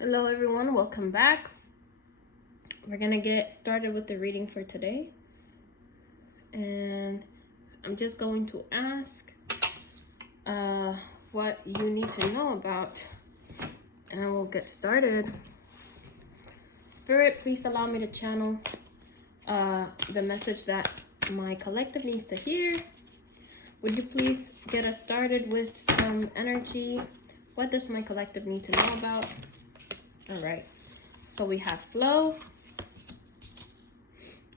Hello everyone, welcome back. We're gonna get started with the reading for today. And I'm just going to ask what you need to know about, and we'll get started. Spirit, please allow me to channel the message that my collective needs to hear. Would you please get us started with some energy? What does my collective need to know about? All right, so we have flow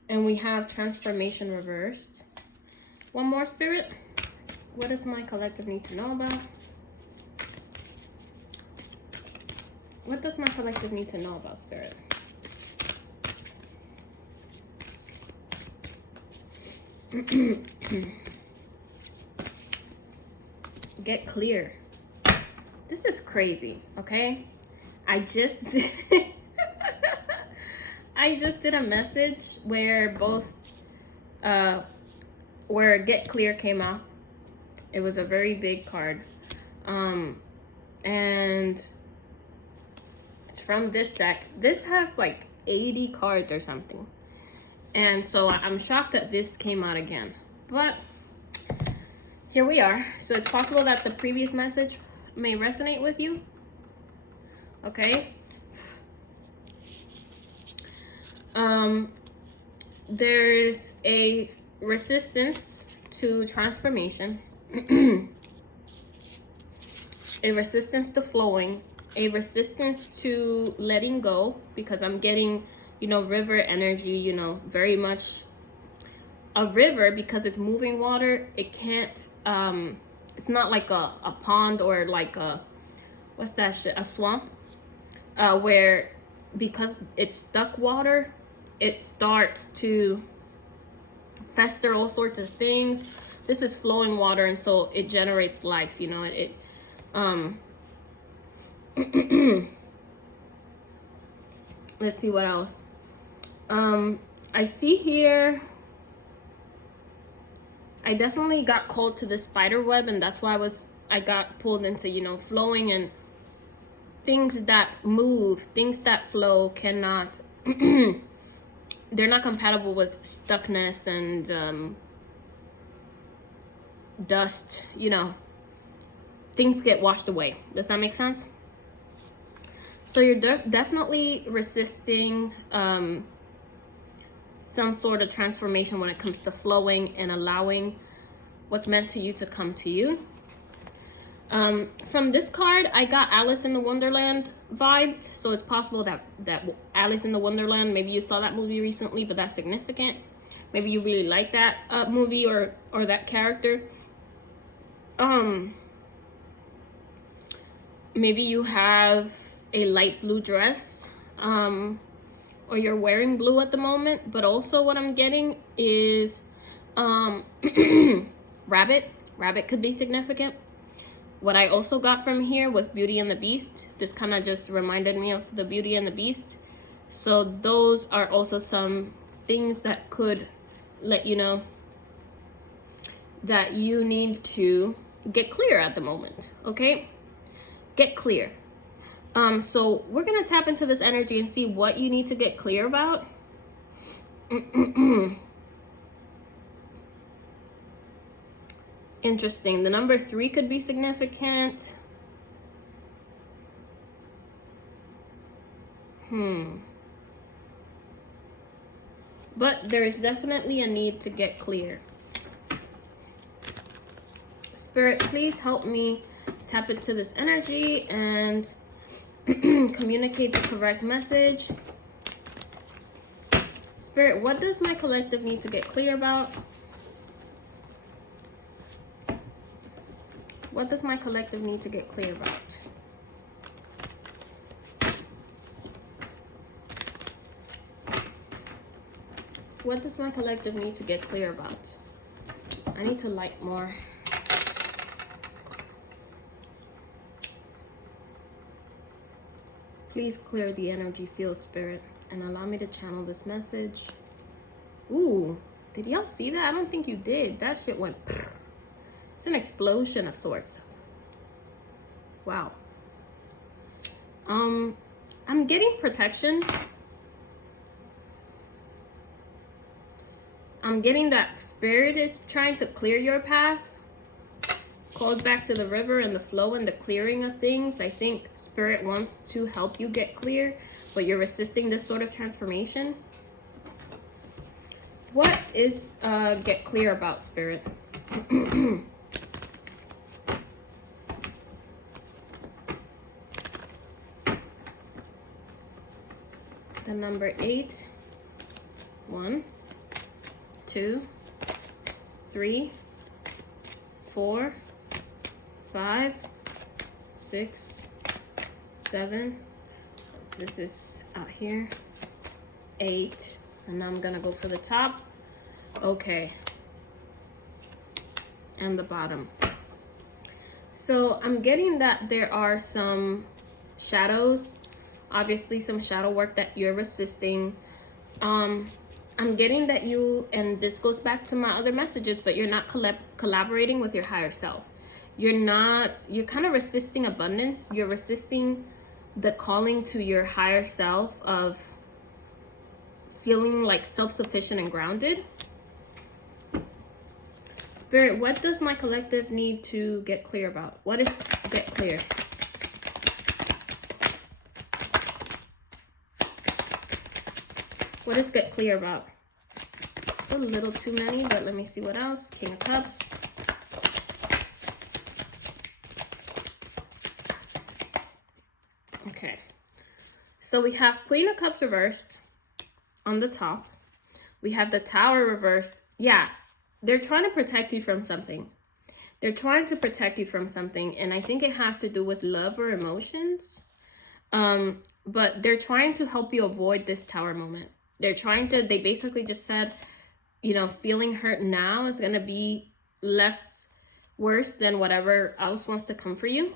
and we have transformation reversed. One more, Spirit. What does my collective need to know about? What does my collective need to know about, Spirit? Get clear. This is crazy, okay? I just did a message where both where Get Clear came out. It was a very big card. And it's from this deck. This has like 80 cards or something. And so I'm shocked that this came out again. But here we are. So it's possible that the previous message may resonate with you. Okay. There's a resistance to transformation, a resistance to flowing, a resistance to letting go, because I'm getting, river energy, very much a river, because it's moving water. It can't, it's not like a pond or like what's that shit, a swamp, where because it's stuck water, it starts to fester all sorts of things. This is flowing water, and so it generates life, let's see what else. I see here, I definitely got called to the spider web, and that's why I got pulled into, flowing, and things that move, things that flow cannot they're not compatible with stuckness and dust, things get washed away. Does that make sense? So you're definitely resisting some sort of transformation when it comes to flowing and allowing what's meant to you to come to you. From this card, I got Alice in the Wonderland vibes. So it's possible that Alice in the Wonderland, maybe you saw that movie recently, but that's significant. Maybe you really like that movie or that character. Maybe you have a light blue dress, or you're wearing blue at the moment. But also what I'm getting is rabbit. Rabbit could be significant. What I also got from here was Beauty and the Beast. This kind of just reminded me of the Beauty and the Beast. So those are also some things that could let you know that you need to get clear at the moment, okay? Get clear. So we're going to tap into this energy and see what you need to get clear about. Interesting. The number 3 could be significant. But there is definitely a need to get clear. Spirit, please help me tap into this energy and communicate the correct message. Spirit, what does my collective need to get clear about? What does my collective need to get clear about? What does my collective need to get clear about? I need to light more. Please clear the energy field, Spirit, and allow me to channel this message. Ooh, did y'all see that? I don't think you did. That shit went... It's an explosion of sorts. Wow. I'm getting protection. I'm getting that Spirit is trying to clear your path. Calls back to the river and the flow and the clearing of things. I think Spirit wants to help you get clear, but you're resisting this sort of transformation. What is get clear about, Spirit? The number 8. 1, 2, 3, 4, 5, 6, 7. This is out here. 8. And now I'm gonna go for the top. Okay. And the bottom. So I'm getting that there are some shadows. Obviously some shadow work that you're resisting. I'm getting that you, and this goes back to my other messages, but you're not collaborating with your higher self. You're kind of resisting abundance. You're resisting the calling to your higher self of feeling like self-sufficient and grounded. Spirit, what does my collective need to get clear about? What is get clear? What is get clear about? It's a little too many, but let me see what else. King of Cups. Okay. So we have Queen of Cups reversed on the top. We have the Tower reversed. Yeah, they're trying to protect you from something. They're trying to protect you from something, and I think it has to do with love or emotions. But they're trying to help you avoid this Tower moment. They basically just said, you know, feeling hurt now is going to be worse than whatever else wants to come for you.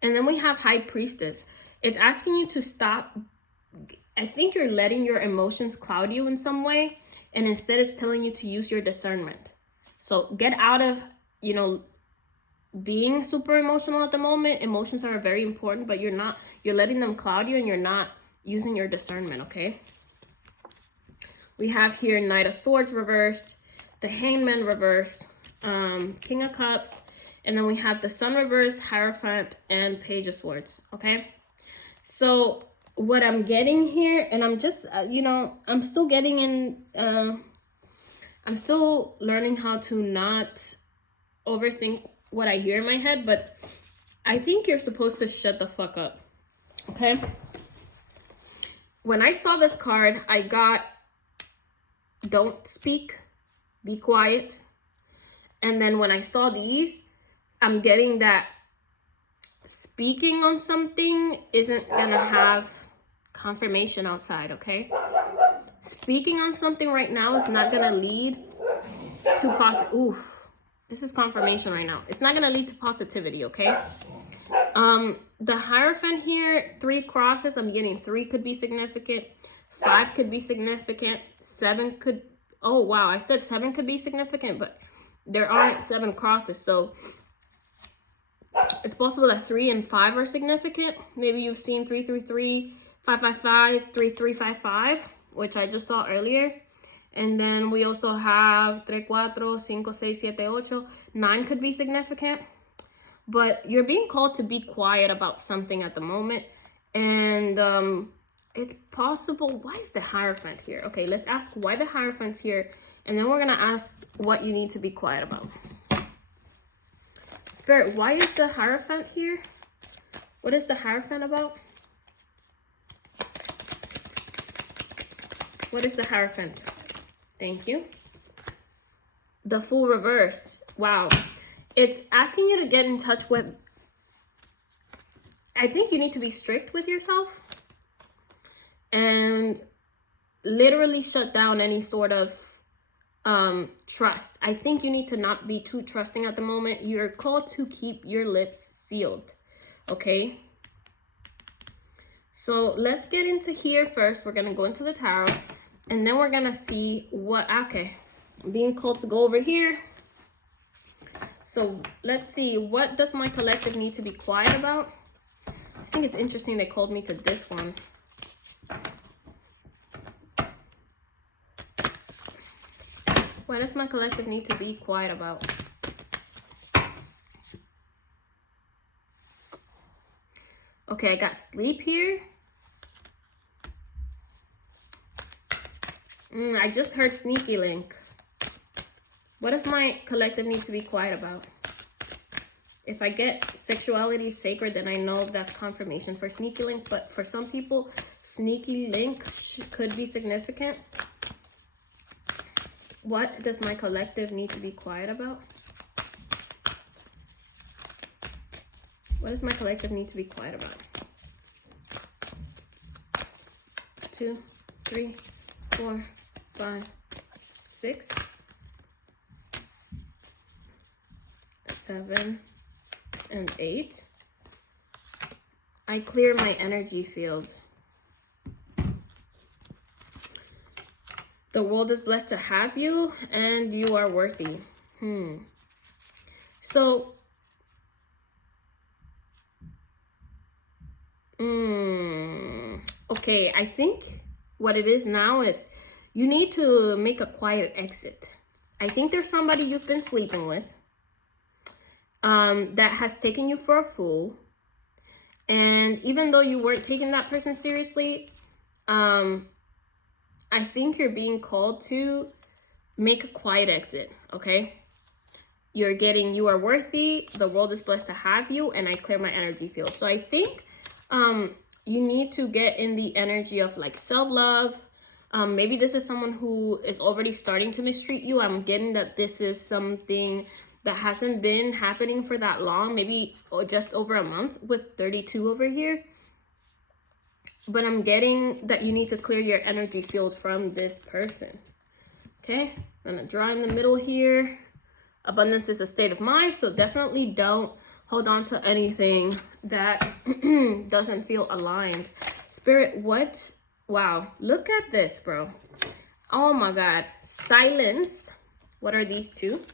And then we have High Priestess. It's asking you to stop. I think you're letting your emotions cloud you in some way. And instead it's telling you to use your discernment. So get out of, you know, being super emotional at the moment. Emotions are very important, but you're letting them cloud you and you're not using your discernment, okay? We have here Knight of Swords reversed, the Hangman reversed, King of Cups, and then we have the Sun reversed, Hierophant, and Page of Swords, okay? So what I'm getting here, and I'm just, you know, I'm still getting in, I'm still learning how to not overthink what I hear in my head, but I think you're supposed to shut the fuck up, okay? When I saw this card, I got don't speak, be quiet. And then when I saw these, I'm getting that speaking on something isn't gonna have confirmation outside, okay? Speaking on something right now is not gonna lead to this is confirmation right now. It's not gonna lead to positivity, okay? The Hierophant here, 3 crosses. I'm getting 3 could be significant. 5 could be significant. 7 could, oh wow, I said 7 could be significant, but there aren't 7 crosses. So it's possible that 3 and 5 are significant. Maybe you've seen 333, 555, 3355, which I just saw earlier. And then we also have 3, 4, 5, 6, 7, 8. 9 could be significant. But you're being called to be quiet about something at the moment. And it's possible. Why is the Hierophant here? Okay, let's ask why the Hierophant's here. And then we're going to ask what you need to be quiet about. Spirit, why is the Hierophant here? What is the Hierophant about? What is the Hierophant? Thank you. The Fool reversed. Wow. It's asking you to get in touch with, I think you need to be strict with yourself and literally shut down any sort of trust. I think you need to not be too trusting at the moment. You're called to keep your lips sealed, okay? So let's get into here first. We're going to go into the tarot and then we're going to see what, okay, I'm being called to go over here. So let's see, what does my collective need to be quiet about? think it's interesting they called me to this one. What does my collective need to be quiet about? Okay, I got sleep here. I just heard sneaky link. What does my collective need to be quiet about? If I get sexuality sacred, then I know that's confirmation for sneaky link. But for some people, sneaky link could be significant. What does my collective need to be quiet about? What does my collective need to be quiet about? 2, 3, 4, 5, 6, 7, and 8. I clear my energy field. The world is blessed to have you, and you are worthy. So, okay, I think what it is now is you need to make a quiet exit. I think there's somebody you've been sleeping with that has taken you for a fool. And even though you weren't taking that person seriously, I think you're being called to make a quiet exit, okay? You are worthy, the world is blessed to have you, and I clear my energy field. So I think you need to get in the energy of like self-love. Maybe this is someone who is already starting to mistreat you. I'm getting that this is something that hasn't been happening for that long, maybe just over a month with 32 over here. But I'm getting that you need to clear your energy field from this person. Okay, I'm gonna draw in the middle here. Abundance is a state of mind, so definitely don't hold on to anything that doesn't feel aligned. Spirit, what? Wow, look at this, bro. Oh my God, silence. What are these two?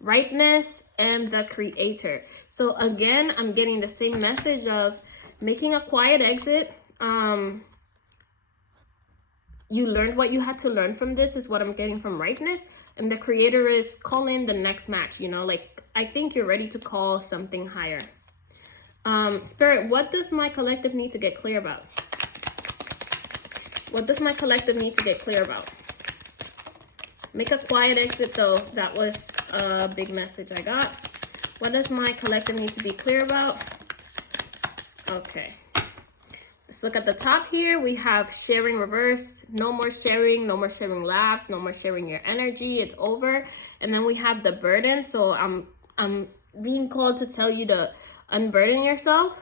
Rightness and the creator. So again, I'm getting the same message of making a quiet exit. You learned what you had to learn from this is what I'm getting from rightness. And the creator is calling the next match, you know, like I think you're ready to call something higher. Spirit, what does my collective need to get clear about? What does my collective need to get clear about? Make a quiet exit though. That was a big message I got. What does my collective need to be clear about? Okay. Let's look at the top here. We have sharing reverse. No more sharing. No more sharing laughs. No more sharing your energy. It's over. And then we have the burden. So I'm being called to tell you to unburden yourself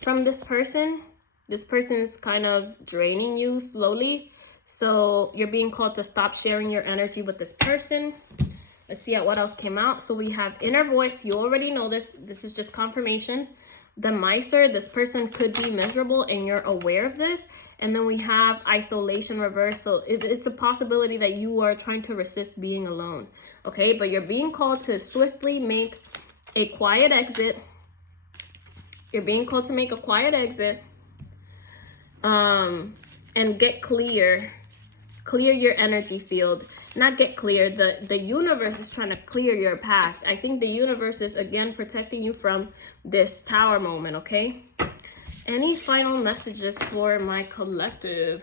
from this person. This person is kind of draining you slowly. So you're being called to stop sharing your energy with this person. Let's see what else came out. So we have inner voice. You already know this. This is just confirmation. The miser, this person could be miserable and you're aware of this. And then we have isolation reverse. So it's a possibility that you are trying to resist being alone. Okay, but you're being called to swiftly make a quiet exit. You're being called to make a quiet exit. And get clear. Clear your energy field. Not get clear. The universe is trying to clear your path. I think the universe is again protecting you from this tower moment, okay? Any final messages for my collective?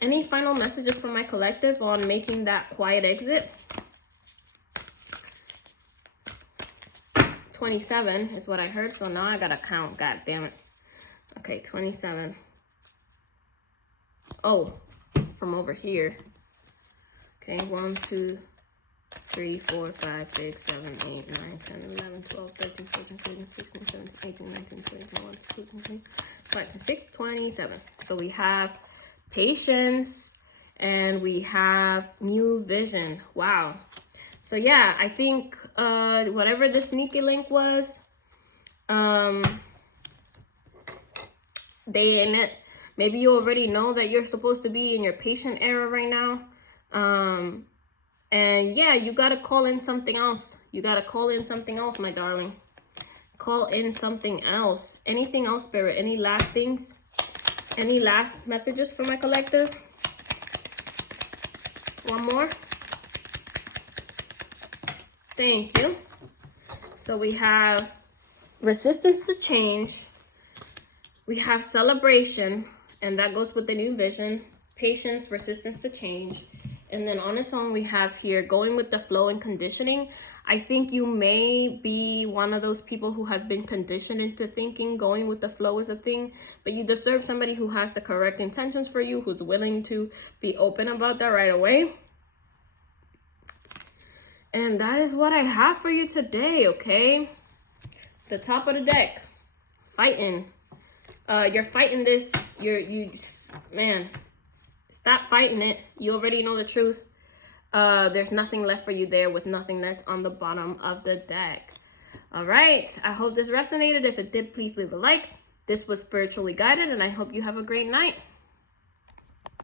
Any final messages for my collective on making that quiet exit? 27 is what I heard, so now I gotta count. God damn it. Okay, 27. Oh, from over here. Okay, 1, 2, 3, 4, 5, 6, 7, 8, 9, 10, 11, 12, 13, 14, 15, 16, 17, 18, 19, 20, 21, 22, 23, 24, 26, 27. So we have patience and we have new vision. Wow. So yeah, I think whatever the sneaky link was, they in it. Maybe you already know that you're supposed to be in your patient era right now. And yeah, you got to call in something else. You got to call in something else, my darling. call in something else. Anything else, Spirit? Any last things? Any last messages for my collective? One more. Thank you. So we have resistance to change. We have celebration, and that goes with the new vision. Patience, resistance to change. And then on its own, we have here going with the flow and conditioning. I think you may be one of those people who has been conditioned into thinking going with the flow is a thing, but you deserve somebody who has the correct intentions for you, who's willing to be open about that right away. And that is what I have for you today, okay? The top of the deck, fighting. You're fighting this. Man, stop fighting it. You already know the truth. There's nothing left for you there with nothingness on the bottom of the deck. All right. I hope this resonated. If it did, please leave a like. This was Spiritually Guided, and I hope you have a great night.